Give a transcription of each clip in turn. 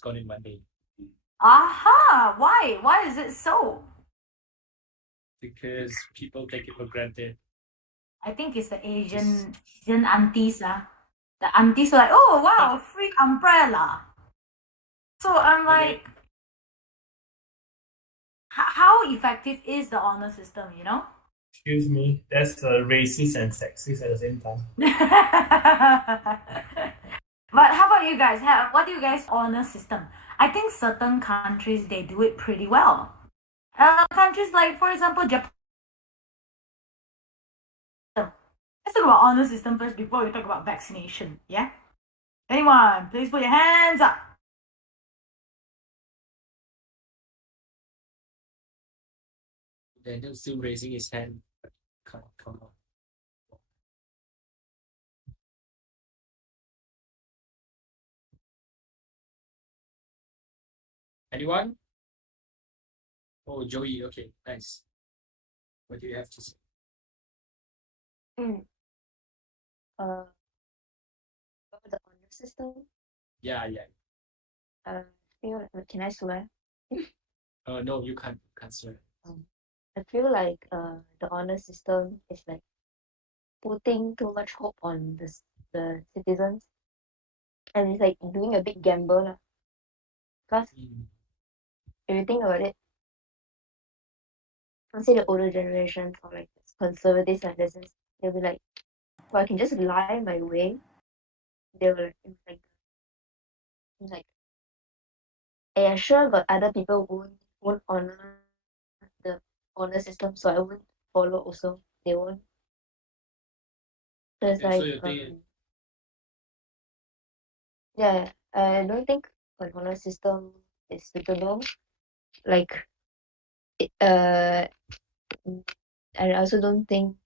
gone in one day. Aha! Why? Why is it so? Because people take it for granted. I think it's the Just Asian aunties. The aunties were like, oh wow, free umbrella. So I'm but then like, how effective is the honor system, you know? Excuse me, that's racist and sexist at the same time. But how about you guys? What do you guys honor system? I think certain countries they do it pretty well. Countries like, for example, Japan. Let's talk about honor system first before we talk about vaccination. Yeah. Anyone, please put your hands up. Daniel's still raising his hand. Come on. Anyone? Oh, Joey. Okay, nice. What do you have to say? Mm. Uh, the honor system. Yeah. Feel can I swear? No, you can't. Can't swear. I feel like the honor system is like putting too much hope on the citizens, and it's like doing a big gamble lah. Because Mm. if you think about it, let's say the older generations or like conservatives and this, they'll be like, well, I can just lie my way. They will like, yeah, sure, but other people won't honor the honor system, so I won't follow also. They won't. So it's Okay, so like, you think yeah, I don't think an honor system is suitable. Like, it, I also don't think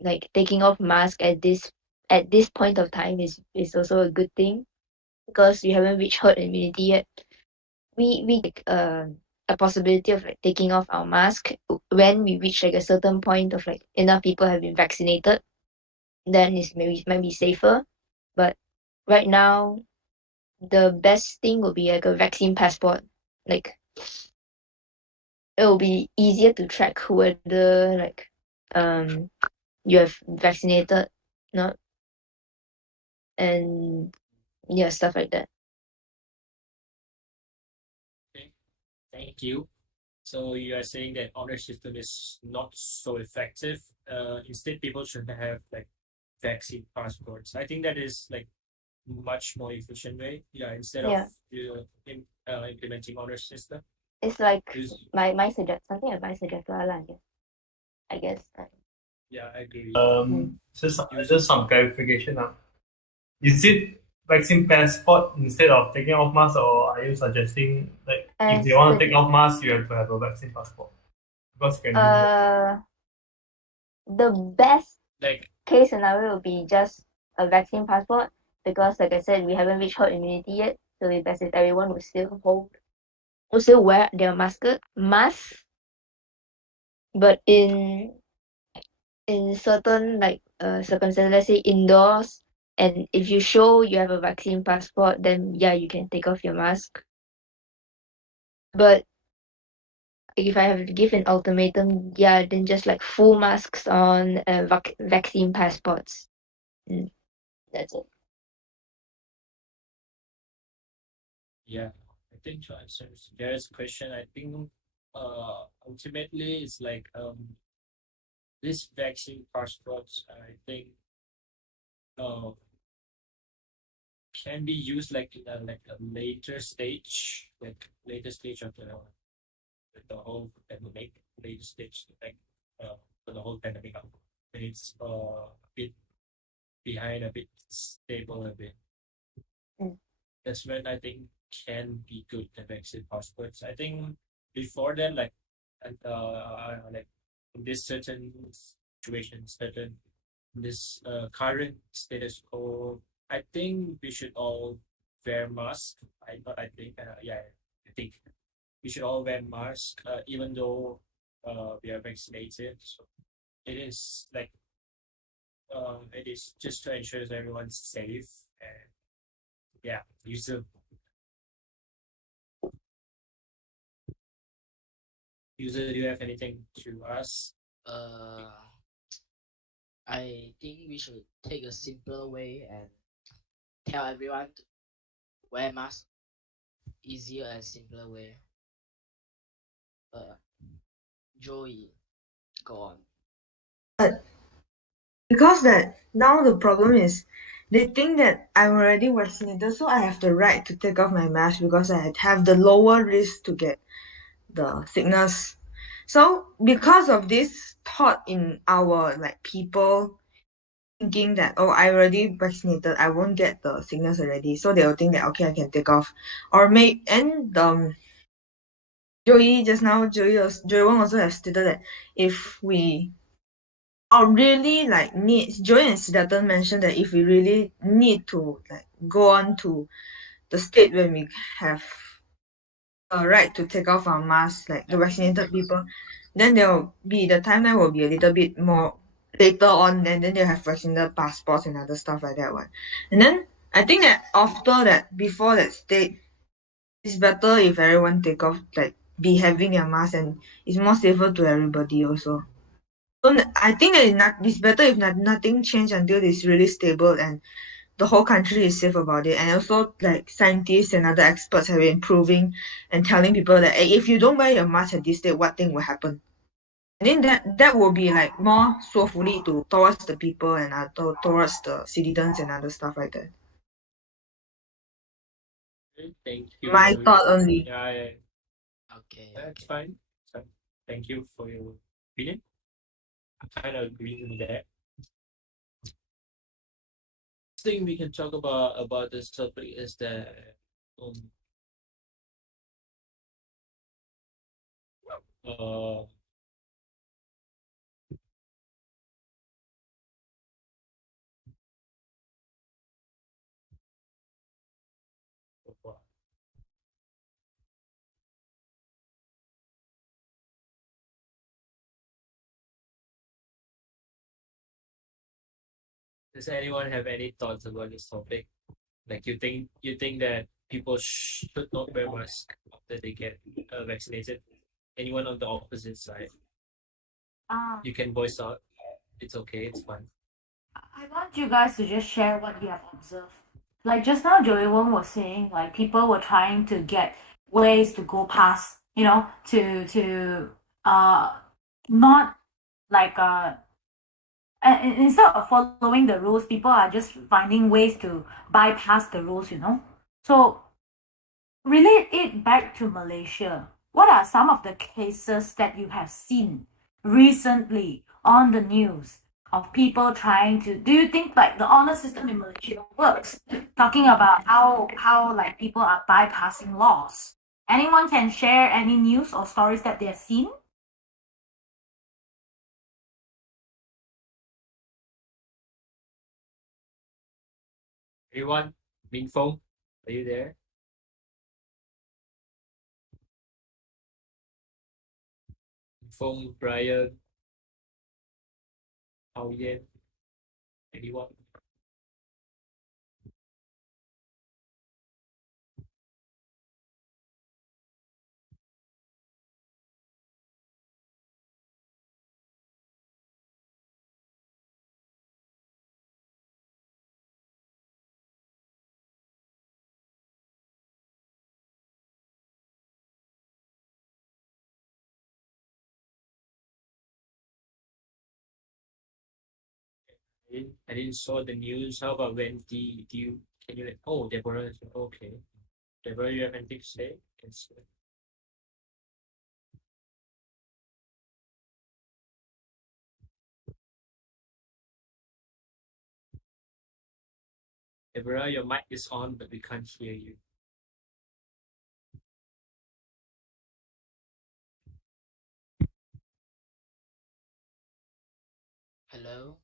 like taking off mask at this point of time is also a good thing because we haven't reached herd immunity yet. We like a possibility of like taking off our mask when we reach like a certain point of like enough people have been vaccinated, then it's maybe might be safer. But right now, the best thing would be like a vaccine passport. Like it will be easier to track whether like um you have vaccinated, not, and yeah, stuff like that. okay. Thank you. So you are saying that honor system is not so effective. Instead, people should have like vaccine passports. I think that is like much more efficient way. Yeah, instead of Yeah, implementing honor system. it's like Is- my suggest something I might suggest lah, I guess. yeah, I agree. Just some clarification now. Is it vaccine passport instead of taking off mask, or are you suggesting like if they As want to the take off mask, you have to have a vaccine passport? Because you can do that. the best Like case scenario will be just a vaccine passport because like I said, we haven't reached herd immunity yet. So the best is everyone will still wear their mask, but in certain like circumstances, let's say indoors, and if you show you have a vaccine passport, then yeah, you can take off your mask. But if I have to give an ultimatum, yeah, then just like full masks on vaccine passports. Mm, that's it. yeah, I think to answer Jared's question, I think ultimately it's like this vaccine passports I think uh can be used like in a like a later stage of the whole pandemic, later stage like for the whole pandemic when it's a bit behind, a bit stable a bit. Mm. That's when I think can be good the vaccine passports. I think before then like in this certain situation, certain this current status quo, I think we should all wear mask. I think yeah, I think we should all wear mask even though we are vaccinated. So it is like it is just to ensure that everyone's safe and yeah, use the User, do you have anything to ask? I think we should take a simpler way and tell everyone to wear mask. Easier and simpler way. Joey, go on. Because that now the problem is they think that I'm already vaccinated, so I have the right to take off my mask because I have the lower risk to get the sickness. So because of this thought in our like people thinking that, oh, I already vaccinated, I won't get the sickness already, so they'll think that okay, I can take off. Or may and Joey just now Joey Wong also have stated that if we are really like need Joey and Siddharthan mentioned that if we really need to like go on to the state when we have a right to take off our masks, like the vaccinated people, then the timeline will be a little bit more later on, and then they'll have vaccinated passports and other stuff like that one. And then I think that after that, before that state, it's better if everyone take off, like be having their mask, and it's more safer to everybody also. So I think that it's better if nothing change until it's really stable and the whole country is safe about it. And also like scientists and other experts have been proving and telling people that hey, if you don't wear your mask at this state, what thing will happen. I think that will be like more soulfully towards the people and towards the citizens and other stuff like that. Thank you. My Joey. thought only. Yeah, Okay. that's fine. So, thank you for your opinion. I kind of agree with that. Thing we can talk about this topic is that uh does anyone have any thoughts about this topic? Like you think that people should not wear mask after they get vaccinated? Anyone on the opposite side, you can voice out. It's okay. It's fine. I want you guys to just share what you have observed. Like just now, Joey Wong was saying, like people were trying to get ways to go past, to not like instead of following the rules, people are just finding ways to bypass the rules. So relate it back to Malaysia. What are some of the cases that you have seen recently on the news of people trying to? Do you think like the honor system in Malaysia works? Talking about how like people are bypassing laws. Anyone can share any news or stories that they have seen? Everyone, Ming Fong, are you there? Ming Fong, Brian, Hao Yan, anyone? I didn't saw the news. How about when do you can you oh Deborah okay. Deborah, you have anything to say? Yes. Deborah, your mic is on but we can't hear you. Hello.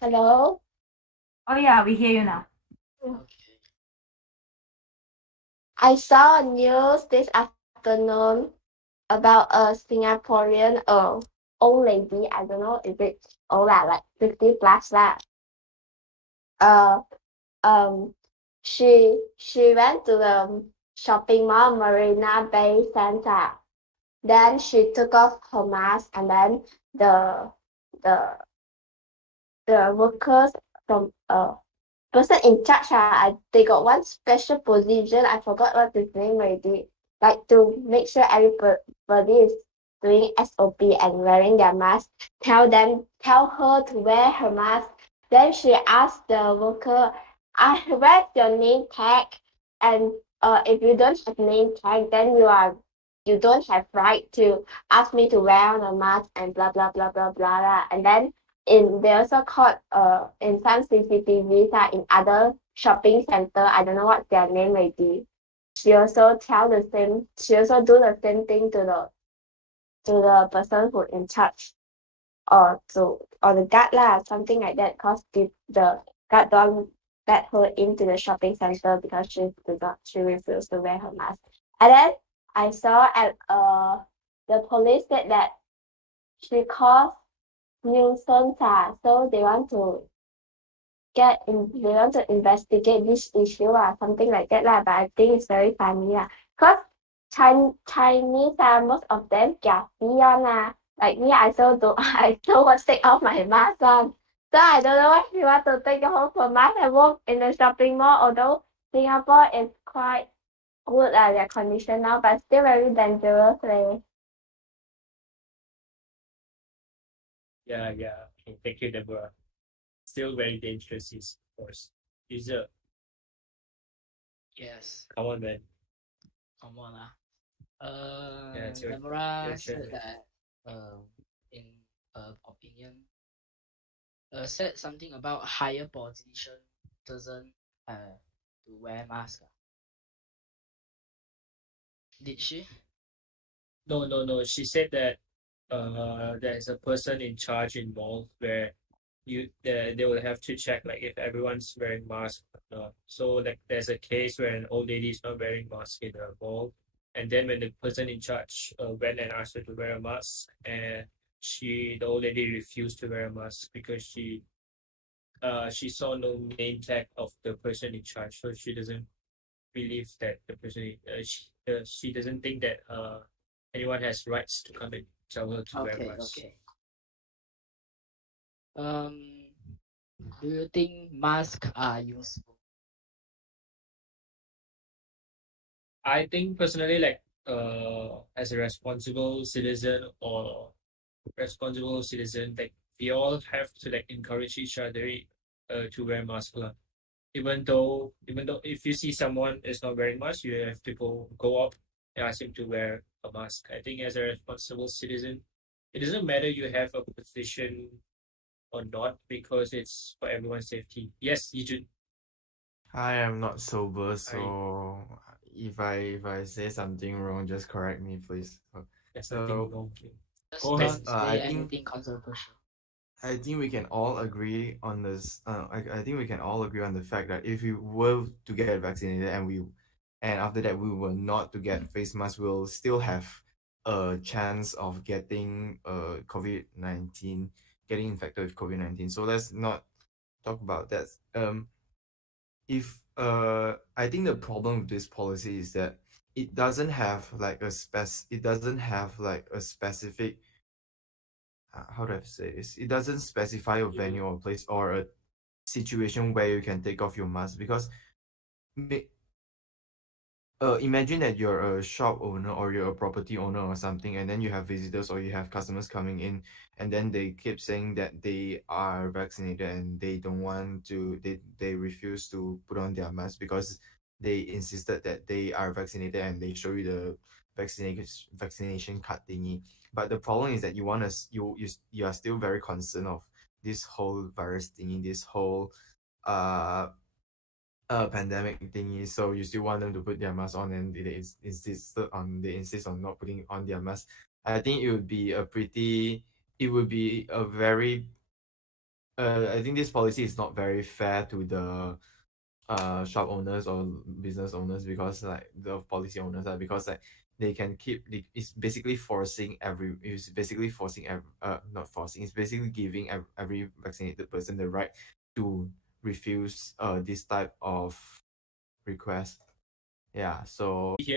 Hello? Oh yeah, we hear you now. Okay. I saw a news this afternoon about a Singaporean old lady. I don't know if it's old lah, like 50 plus lah. Uh she went to the shopping mall Marina Bay Center. Then she took off her mask and then the the the workers from person in charge they got one special position. I forgot what his name already. Like to make sure everybody is doing SOP and wearing their mask. Tell her to wear her mask. Then she asked the worker, where's your name tag? And if you don't have name tag, then you don't have right to ask me to wear the mask and blah blah blah blah blah. Blah. And then they also caught in some CCTVs in other shopping center. I don't know what's their name already. She also she also do the same thing to the person who in charge or the guard lah, something like that. Cause the guard don't let her into the shopping center because she refused to wear her mask. And then I saw at the police said that she caused nuisance so they want to investigate this issue something like that lah. But I think it's very funny cause Chinese most of them kiasi one like me I so do I so want to take off my mask on. So I don't know why she want to take off her mask and walk in the shopping mall, although Singapore is quite good at their condition now, but still very dangerous leh. Yeah, yeah. Okay, thank you, Deborah. Still very dangerous, is of course. User, Yes, come on, man. come on Yeah, it's Deborah your said turn. that in opinion said something about higher position doesn't to wear mask. Did she? No. She said that there's a person in charge involved where they will have to check like if everyone's wearing masks or not. So like there's a case where an old lady is not wearing mask in a mall, and then when the person in charge went and asked her to wear a mask, and the old lady refused to wear a mask because she saw no name tag of the person in charge, so she doesn't believe that the person she doesn't think that anyone has rights to come and tell her to wear a Okay, mask. okay. Do you think masks are useful? I think personally, like as a responsible citizen like we all have to like encourage each other to wear mask lah. Even though if you see someone is not wearing mask, you have to go up and ask him to wear a mask. I think as a responsible citizen, it doesn't matter you have a position or not because it's for everyone's safety. Yes, you should. I am not sober, so if I say something wrong, just correct me, please. There's So nothing wrong. Just Go ahead. don't I say think anything controversial. I think we can all agree on this. I think we can all agree on the fact that if we were to get vaccinated and after that we were not to get face masks, we'll still have a chance of getting COVID-19, getting infected with COVID-19. So let's not talk about that. If I think the problem with this policy is that it doesn't have like it doesn't have like a specific how do I say this? It doesn't specify a venue or place or a situation where you can take off your mask because imagine that you're a shop owner or you're a property owner or something, and then you have visitors or you have customers coming in, and then they keep saying that they are vaccinated and they don't want to, they refuse to put on their mask because they insisted that they are vaccinated and they show you the vaccination card thingy. But the problem is that you want to you are still very concerned of this whole virus thingy, this whole uh pandemic thingy, so you still want them to put their mask on, and they insist on not putting on their mask. I think it would be a very I think this policy is not very fair to the shop owners or business owners, because like the policy owners are, because like they can keep it's basically forcing not forcing, it's basically giving every vaccinated person the right to refuse this type of request. Yeah, so Here